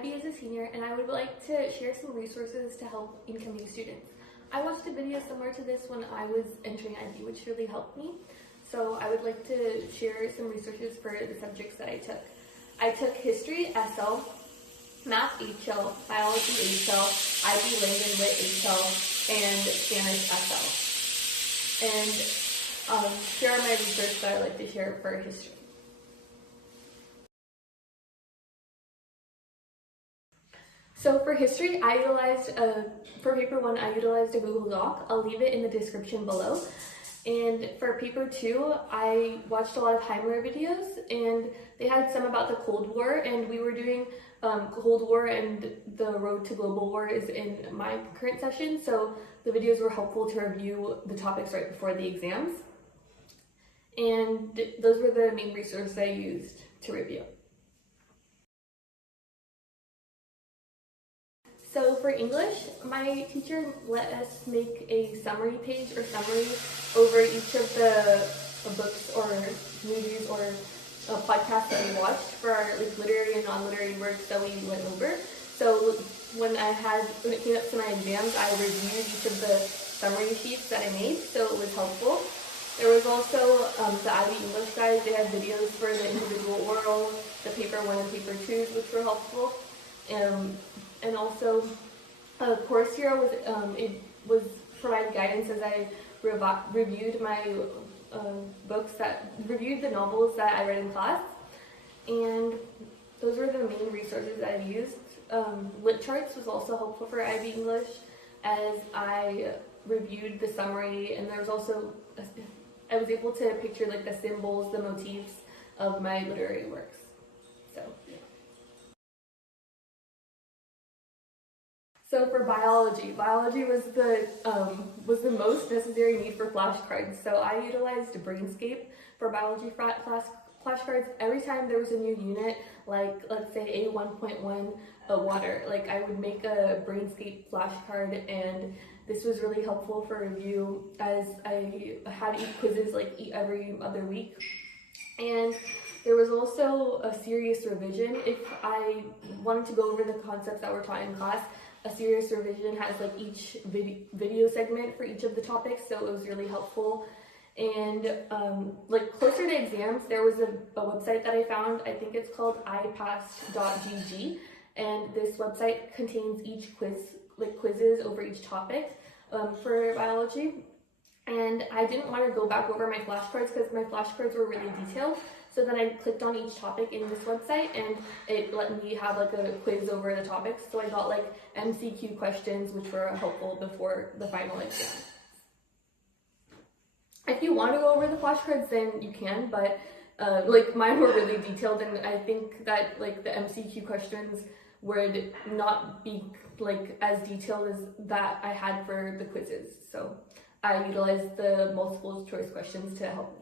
Ivy is a senior, and I would like to share some resources to help incoming students. I watched a video similar to this when I was entering Ivy, which really helped me. So I would like to share some resources for the subjects that I took. I took History, SL, Math, HL, Biology, HL, IB, Langdon, Lit, HL, and Spanish, SL. And here are my research that I like to share for history. So for history, I utilized, for paper 1, I utilized a Google Doc. I'll leave it in the description below. And for paper 2, I watched a lot of Heimer videos, and they had some about the Cold War, and we were doing Cold War, and the road to global war is in my current session, so the videos were helpful to review the topics right before the exams. And those were the main resources I used to review. So for English, my teacher let us make a summary page or summary over each of the books or movies or podcasts that we watched for our literary and non-literary works that we went over. So when it came up to my exams, I reviewed each of the summary sheets that I made, so it was helpful. There was also the Ivy English guide. They had videos for the individual oral, the paper 1 and paper 2s, which were helpful. And also, Course Hero was provided guidance as I reviewed my reviewed the novels that I read in class, and those were the main resources I used. Lit Charts was also helpful for Ivy English, as I reviewed the summary, and there was also I was able to picture like the symbols, the motifs of my literary works. So. So for biology was the most necessary need for flashcards. So I utilized Brainscape for biology flashcards. Every time there was a new unit, like let's say A1.1 water, like I would make a Brainscape flashcard, and this was really helpful for review as I had quizzes like every other week. And there was also a serious revision. If I wanted to go over the concepts that were taught in class, a serious revision has like each video segment for each of the topics, so it was really helpful. And like closer to exams, there was a website that I found. I think it's called ipass.gg, and this website contains each quizzes over each topic for biology. And I didn't want to go back over my flashcards because my flashcards were really detailed. So then I clicked on each topic in this website, and it let me have like a quiz over the topics. So I got like MCQ questions, which were helpful before the final exam. If you want to go over the flashcards, then you can, but like mine were really detailed, and I think that like the MCQ questions would not be like as detailed as that I had for the quizzes. So I utilized the multiple choice questions to help me.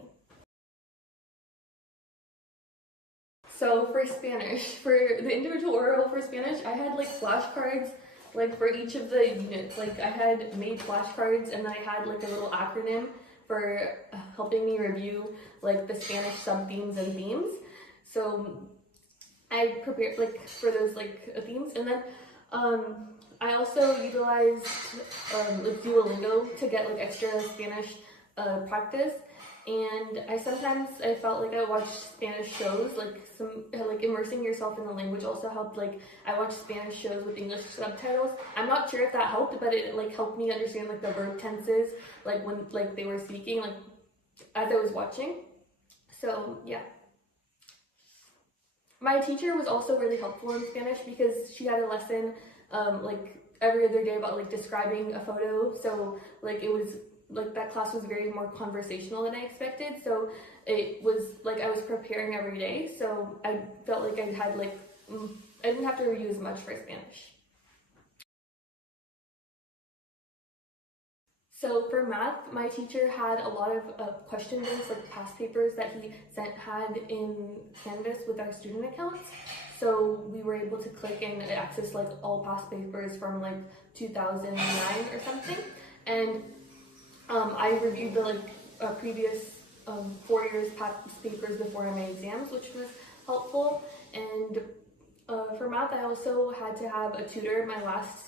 So for Spanish, for the individual oral for Spanish, I had like flashcards like for each of the units. Like I had made flashcards, and then I had like a little acronym for helping me review like the Spanish sub-themes and themes. So I prepared like for those like themes, and then I also utilized like Duolingo to get like extra Spanish practice. And I felt like I watched Spanish shows, like immersing yourself in the language also helped. Like I watched Spanish shows with English subtitles. I'm not sure if that helped, but it like helped me understand like the verb tenses, like when like they were speaking, like as I was watching. So yeah. My teacher was also really helpful in Spanish because she had a lesson like every other day about like describing a photo. So like it was like that class was very more conversational than I expected, so it was like I was preparing every day, so I felt like I had like I didn't have to review as much for Spanish. So for math, my teacher had a lot of question banks, like past papers that he had in Canvas with our student accounts. So we were able to click and access like all past papers from like 2009 or something, and I reviewed the previous 4 years past papers before my exams, which was helpful. And for my math, I also had to have a tutor my last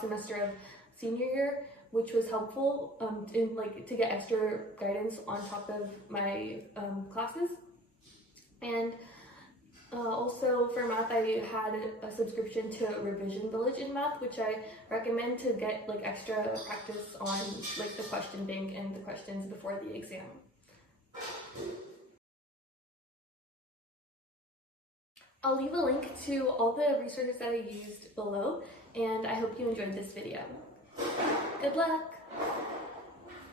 semester of senior year, which was helpful to get extra guidance on top of my classes. And also for math, I had a subscription to Revision Village in math, which I recommend to get like extra practice on like the question bank and the questions before the exam. I'll leave a link to all the resources that I used below, and I hope you enjoyed this video. Good luck!